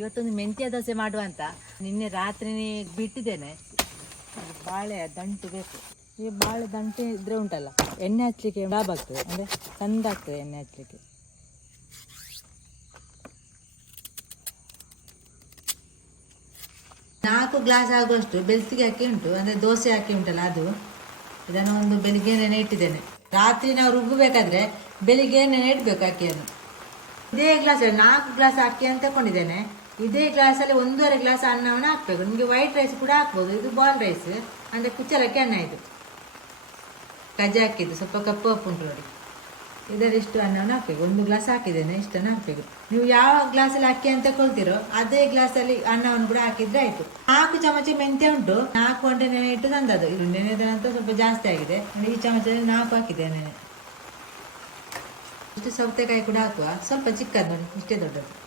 ಇವತ್ತೊಂದು ಮೆಂತ್ಯ ದೋಸೆ ಮಾಡುವ ಅಂತ. ನಿನ್ನೆ ರಾತ್ರಿನೇ ಬಿಟ್ಟಿದ್ದೇನೆ. ಬಾಳೆ ದಂಟು ಬೇಕು. ಈ ಬಾಳೆ ದಂಟು ಇದ್ರೆ ಉಂಟಲ್ಲ, ಎಣ್ಣೆ ಹಚ್ಚಲಿಕ್ಕೆ ಲಾಭ ಆಗ್ತದೆ, ಅಂದರೆ ಚಂದಾಗ್ತದೆ ಎಣ್ಣೆ ಹಚ್ಚಲಿಕ್ಕೆ ನಾಲ್ಕು ಗ್ಲಾಸ್ ಆಗುವಷ್ಟು ಬೆಳ್ತಿಗೆ ಅಕ್ಕಿ ಉಂಟು, ಅಂದರೆ ದೋಸೆ ಅಕ್ಕಿ ಉಂಟಲ್ಲ ಅದು. ಇದನ್ನು ಒಂದು ಬೆಳಿಗ್ಗೆ ನೆನೆ ಇಟ್ಟಿದ್ದೇನೆ. ರಾತ್ರಿ ನಾವು ರುಬ್ಬಬೇಕಾದ್ರೆ ಬೆಳಿಗ್ಗೆ ನೆನೆ ಇಡಬೇಕು ಅಕ್ಕಿಯನ್ನು. ಇದೇ ಗ್ಲಾಸ್, ನಾಲ್ಕು ಗ್ಲಾಸ್ ಅಕ್ಕಿ ಅಂತ ತಗೊಂಡಿದ್ದೇನೆ ಇದೇ ಗ್ಲಾಸಲ್ಲಿ ಒಂದೂವರೆ ಗ್ಲಾಸ್ ಅನ್ನವನ್ನು ಹಾಕ್ಬೇಕು. ನಿಮಗೆ ವೈಟ್ ರೈಸ್ ಕೂಡ ಹಾಕ್ಬೋದು. ಇದು ಬಾಲ್ ರೈಸ್ ಅಂದರೆ ಕುಚ್ಚಲಕ್ಕಿ ಅನ್ನ ಇದು. ಕಜ್ಜೆ ಹಾಕಿದ್ದು. ಸ್ವಲ್ಪ ಕಪ್ಪು ಕಪ್ಪು ಉಂಟು ನೋಡಿ. ಇದರಿಷ್ಟು ಅನ್ನವನ್ನು ಹಾಕ್ಬೇಕು. ಒಂದು ಗ್ಲಾಸ್ ಹಾಕಿದ್ದೇನೆ. ಇಷ್ಟನ್ನು ಹಾಕ್ಬೇಕು. ನೀವು ಯಾವ ಗ್ಲಾಸಲ್ಲಿ ಅಕ್ಕಿ ಅಂತ ಕೊಳ್ತೀರೋ ಅದೇ ಗ್ಲಾಸಲ್ಲಿ ಅನ್ನವನ್ನು ಕೂಡ ಹಾಕಿದ್ರೆ ಆಯ್ತು. ನಾಲ್ಕು ಚಮಚ ಮೆಂತ್ಯ ಉಂಟು. ನಾಲ್ಕು ಗಂಟೆ ನೆನೆ ಇಟ್ಟು ತಂದದ್ದು. ಇದು ನೆನೆದ ಸ್ವಲ್ಪ ಜಾಸ್ತಿ ಆಗಿದೆ. ಈ ಚಮಚದಲ್ಲಿ ನಾಲ್ಕು ಹಾಕಿದೆ ನೆನೆ. ಇಷ್ಟು ಸೌತೆಕಾಯಿ ಕೂಡ ಹಾಕುವ. ಸ್ವಲ್ಪ ಚಿಕ್ಕದು ನೋಡಿ. ಇಷ್ಟೇ ದೊಡ್ಡದು.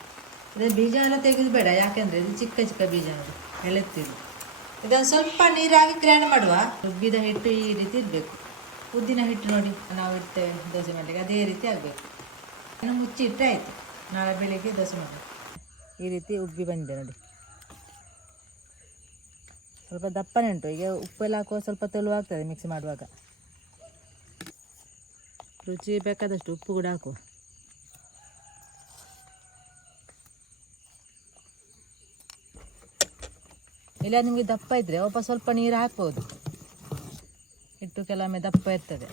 ಅದೇ ಬೀಜ ಎಲ್ಲ ತೆಗೆದು ಬೇಡ, ಯಾಕೆಂದರೆ ಇದು ಚಿಕ್ಕ ಚಿಕ್ಕ ಬೀಜ ನೋಡಿ ಎಳೆತ್ತಿದ್ದು. ಇದನ್ನು ಸ್ವಲ್ಪ ನೀರಾಗಿ ಗ್ರ್ಯಾಂಡ್ ಮಾಡುವ. ರುಬ್ಬಿದ ಹಿಟ್ಟು ಈ ರೀತಿ ಇರಬೇಕು. ಉದ್ದಿನ ಹಿಟ್ಟು ನೋಡಿ, ನಾವು ಇಡ್ತೇವೆ ದೋಸೆ ಮಾಡಲಿಕ್ಕೆ, ಅದೇ ರೀತಿ ಆಗಬೇಕು. ಇನ್ನು ಮುಚ್ಚಿ ಇಟ್ಟರೆ ಆಯಿತು. ನಾಳೆ ಬೆಳಿಗ್ಗೆ ದೋಸೆ ಮಾಡಿ ಈ ರೀತಿ ಉಬ್ಬಿ ಬಂದಿದೆ ನೋಡಿ. ಸ್ವಲ್ಪ ದಪ್ಪನೆ ಉಂಟು. ಈಗ ಉಪ್ಪೆಲ್ಲ ಹಾಕುವ ಸ್ವಲ್ಪ ತೆಳುವಾಗ್ತದೆ ಮಿಕ್ಸ್ ಮಾಡುವಾಗ. ರುಚಿ ಬೇಕಾದಷ್ಟು ಉಪ್ಪು ಕೂಡ ಹಾಕುವ. ಇಲ್ಲ, ನಿಮಗೆ ದಪ್ಪ ಇದ್ದರೆ ಒಬ್ಬ ಸ್ವಲ್ಪ ನೀರು ಹಾಕ್ಬೋದು. ಹಿಟ್ಟು ಕೆಲವೊಮ್ಮೆ ದಪ್ಪ ಇರ್ತದೆ.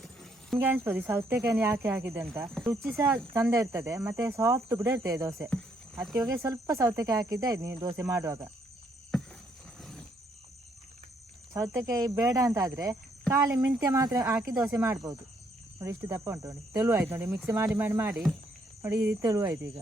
ನಿಮಗೆ ಅನಿಸ್ಬೋದು ಈ ಸೌತೆಕಾಯಿ ಯಾಕೆ ಹಾಕಿದೆ ಅಂತ? ರುಚಿ ಸಹ ಚಂದ ಇರ್ತದೆ, ಮತ್ತು ಸಾಫ್ಟ್ ಕೂಡ ಇರ್ತದೆ ದೋಸೆ. ಅದಕ್ಕೆ ಸ್ವಲ್ಪ ಸೌತೆಕಾಯಿ ಹಾಕಿದ್ದೆ ಆಯ್ತು ನೀವು ದೋಸೆ ಮಾಡುವಾಗ. ಸೌತೆಕಾಯಿ ಬೇಡ ಅಂತ ಆದರೆ ಖಾಲಿ ಮೆಂತ್ಯ ಮಾತ್ರ ಹಾಕಿ ದೋಸೆ ಮಾಡ್ಬೋದು. ನೋಡಿ, ಇಷ್ಟು ದಪ್ಪ ಉಂಟು ನೋಡಿ. ತೆಳು ನೋಡಿ ಮಿಕ್ಸ್ ಮಾಡಿ ಮಾಡಿ ಮಾಡಿ. ನೋಡಿ ತೆಳು ಆಯ್ತು ಈಗ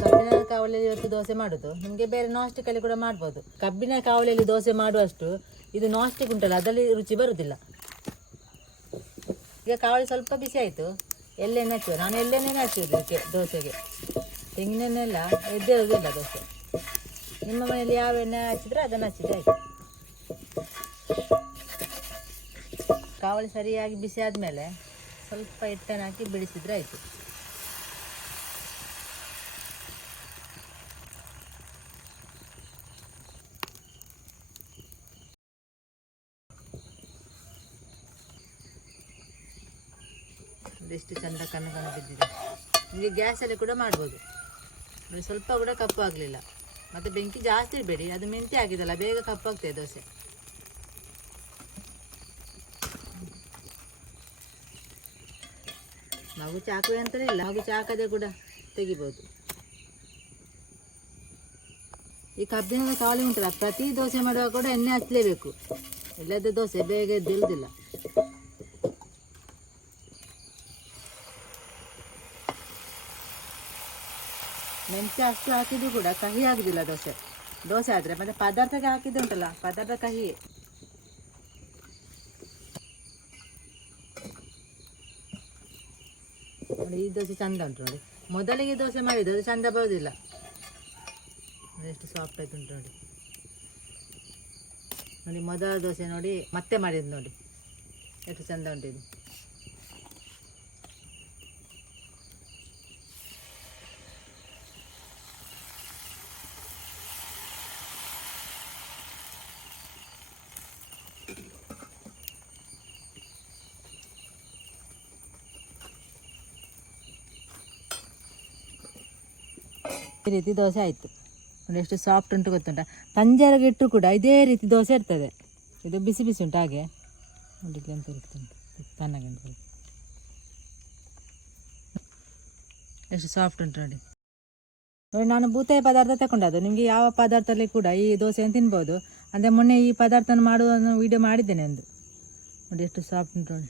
ಕಬ್ಬಿನ ಕಾವಲಿಯಲ್ಲಿ ಇವತ್ತು ದೋಸೆ ಮಾಡೋದು. ನಿಮಗೆ ಬೇರೆ ನಾಸ್ಟಿಕ್ ಅಲ್ಲಿ ಕೂಡ ಮಾಡ್ಬೋದು. ಕಬ್ಬಿನ ಕಾವಲಲ್ಲಿ ದೋಸೆ ಮಾಡುವಷ್ಟು ಇದು ನಾಸ್ಟಿಕ್ ಸ್ಟಿಕ್ ಉಂಟಲ್ಲ, ಅದರಲ್ಲಿ ರುಚಿ ಬರುವುದಿಲ್ಲ ಈಗ ಕಾವಲಿ ಸ್ವಲ್ಪ ಬಿಸಿ ಆಯಿತು. ಎಳ್ಳೆಣ್ಣೆ ಹಚ್ಚುವ. ನಾನು ಎಳ್ಳೆಣ್ಣೆ ಹಚ್ಚುವುದು ಇದಕ್ಕೆ, ದೋಸೆಗೆ. ತೆಂಗಿನೆಣ್ಣೆಲ್ಲ ಎದ್ದೇಳುವುದಿಲ್ಲ ದೋಸೆ. ನಿಮ್ಮ ಮನೆಯಲ್ಲಿ ಯಾವ ಎಣ್ಣೆ ಹಚ್ಚಿದ್ರೆ ಅದನ್ನು ಹಚ್ಚಿದ್ರೆ ಆಯಿತು. ಕಾವಲಿ ಸರಿಯಾಗಿ ಬಿಸಿ ಆದಮೇಲೆ ಸ್ವಲ್ಪ ಹಿಟ್ಟನ್ನು ಹಾಕಿ ಬಿಡಿಸಿದ್ರೆ ಆಯಿತು. ಎಷ್ಟು ಚಂದ ಕಣ್ಣು ಕಣ್ಣು ಬಿದ್ದಿದೆ ನಿಮಗೆ ಗ್ಯಾಸಲ್ಲಿ ಕೂಡ ಮಾಡ್ಬೋದು. ಸ್ವಲ್ಪ ಕೂಡ ಕಪ್ಪು ಆಗಲಿಲ್ಲ. ಮತ್ತು ಬೆಂಕಿ ಜಾಸ್ತಿ ಇಡಬೇಡಿ ಅದು ಮೆಂತ್ಯ ಆಗಿದಲ್ಲ, ಬೇಗ ಕಪ್ಪಾಗ್ತದೆ ದೋಸೆ. ಮಗು ಚಾಕು ಅಂತಲೇ ಇಲ್ಲ. ಮಗು ಚಾಕದೆ ಕೂಡ ತೆಗಿಬೋದು. ಈ ಕಬ್ಬಿನ ಕಾಳು ಉಂಟಲ್ಲ, ಪ್ರತಿ ದೋಸೆ ಮಾಡುವಾಗ ಕೂಡ ಎಣ್ಣೆ ಹಚ್ಚಲೇಬೇಕು ಇಲ್ಲದ ದೋಸೆ ಬೇಗ ಎದ್ದೇಳುವುದಿಲ್ಲ ಮೆಂತ್ಯ ಅಷ್ಟು ಹಾಕಿದ್ರು ಕೂಡ ಕಹಿ ಆಗುದಿಲ್ಲ ದೋಸೆ. ದೋಸೆ ಆದರೆ ಮತ್ತೆ ಪದಾರ್ಥಕ್ಕೆ ಹಾಕಿದ್ದು ಉಂಟಲ್ಲ, ಪದಾರ್ಥ ಕಹಿ. ನೋಡಿ, ಈ ದೋಸೆ ಚಂದ ಉಂಟು ನೋಡಿ. ಮೊದಲಿಗೆ ದೋಸೆ ಮಾಡಿದ್ದು ಅದು ಚಂದ ಬರೋದಿಲ್ಲ. ಎಷ್ಟು ಸಾಫ್ಟ್ ಆಯ್ತು ಉಂಟು ನೋಡಿ. ನೋಡಿ, ಮೊದಲ ದೋಸೆ ನೋಡಿ, ಮತ್ತೆ ಮಾಡಿದ್ದು ನೋಡಿ. ಎಷ್ಟು ಚಂದ ಉಂಟು ಇದು. ಈ ರೀತಿ ದೋಸೆ ಆಯಿತು. ನೋಡಿ ಎಷ್ಟು ಸಾಫ್ಟ್ ಉಂಟು ಗೊತ್ತುಂಟ. ಪಂಜರಗೆ ಇಟ್ಟರು ಕೂಡ ಇದೇ ರೀತಿ ದೋಸೆ ಇರ್ತದೆ. ಇದು ಬಿಸಿ ಬಿಸಿ ಉಂಟು, ಹಾಗೆ. ನೋಡಿ ಇಲ್ಲಿ ಅಂತ ಇರ್ತುಂಟು ಸ್ವಲ್ಪ. ಎಷ್ಟು ಸಾಫ್ಟ್ ಉಂಟು ನೋಡಿ. ನೋಡಿ, ನಾನು ಬೂತಾಯಿ ಪದಾರ್ಥ ತಗೊಂಡದ್ದು ನಿಮಗೆ ಯಾವ ಪದಾರ್ಥದಲ್ಲಿ ಕೂಡ ಈ ದೋಸೆಯನ್ನು ತಿನ್ಬೋದು. ಅಂದರೆ ಮೊನ್ನೆ ಈ ಪದಾರ್ಥನ ಮಾಡುವ ವಿಡಿಯೋ ಮಾಡಿದ್ದೇನೆ ಒಂದು. ನೋಡಿ, ಎಷ್ಟು ಸಾಫ್ಟ್ ಉಂಟು ನೋಡಿ.